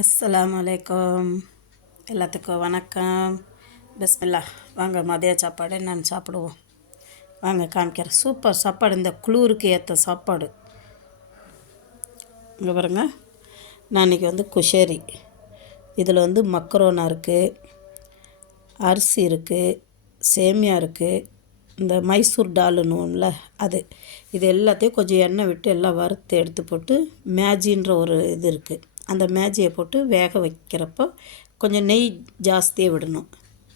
அஸ்ஸலாமு அலைக்கும். எல்லாத்துக்கும் வணக்கம். பிஸ்மில்லா. வாங்க மதிய சாப்பாடு என்னென்னு சாப்பிடுவோம். வாங்க காமிக்கிறேன். சூப்பர் சாப்பாடு, இந்த குளூருக்கு ஏற்ற சாப்பாடு. இங்கே பாருங்க, நான் இன்றைக்கி குஷேரி. இதில் மக்கரோனா இருக்குது, அரிசி இருக்குது, சேமியா இருக்குது, இந்த மைசூர் டாலுன்னு அது. இது எல்லாத்தையும் கொஞ்சம் எண்ணெய் விட்டு எல்லாம் வறுத்து எடுத்து போட்டு மேஜின்ற ஒரு இது இருக்குது. அந்த மேஜியை போட்டு வேக வைக்கிறப்போ கொஞ்சம் நெய் ஜாஸ்தியாக விடணும்.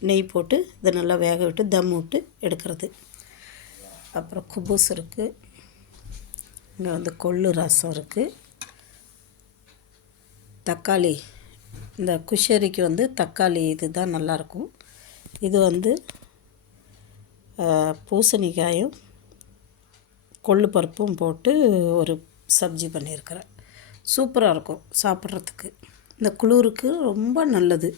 நெய் போட்டு இதை நல்லா வேக விட்டு தம் விட்டு எடுக்கிறது. அப்புறம் குபூஸ் இருக்குது. இங்கே கொள்ளு ரசம் இருக்குது. தக்காளி, இந்த குஷரிக்கு தக்காளி இது தான் நல்லாயிருக்கும். இது பூசணிக்காயும் கொள்ளு பருப்பும் போட்டு ஒரு சப்ஜி பண்ணியிருக்கிறேன். சூப்பராக இருக்கும் சாப்பிட்றதுக்கு. இந்த குளிருக்கு ரொம்ப நல்லது.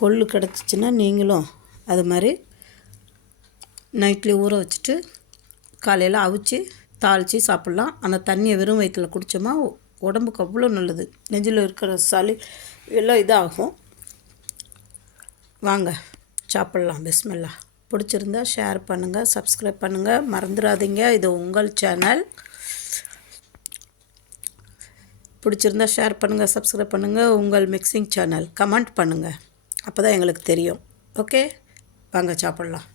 கொள்ளு கிடச்சிச்சின்னா நீங்களும் அது மாதிரி நைட்லேயே ஊற வச்சுட்டு காலையில் அவிச்சு தாளித்து சாப்பிட்லாம். அந்த தண்ணியை வெறும் வயிற்றில் குடித்தோமா உடம்புக்கு அவ்வளோ நல்லது. நெஞ்சில் இருக்கிற சளி எல்லாம் இதாகும். வாங்க சாப்பிட்லாம். பிஸ்மில்லா. பிடிச்சிருந்தா ஷேர் பண்ணுங்கள், சப்ஸ்கிரைப் பண்ணுங்கள், மறந்துடாதீங்க. இது உங்கள் சேனல். பிடிச்சிருந்தா ஷேர் பண்ணுங்கள், சப்ஸ்கிரைப் பண்ணுங்கள். உங்கள் மிக்சிங் சேனல் கமெண்ட் பண்ணுங்கள், அப்போ தான் எங்களுக்கு தெரியும். ஓகே, வாங்க சாப்பிட்லாம்.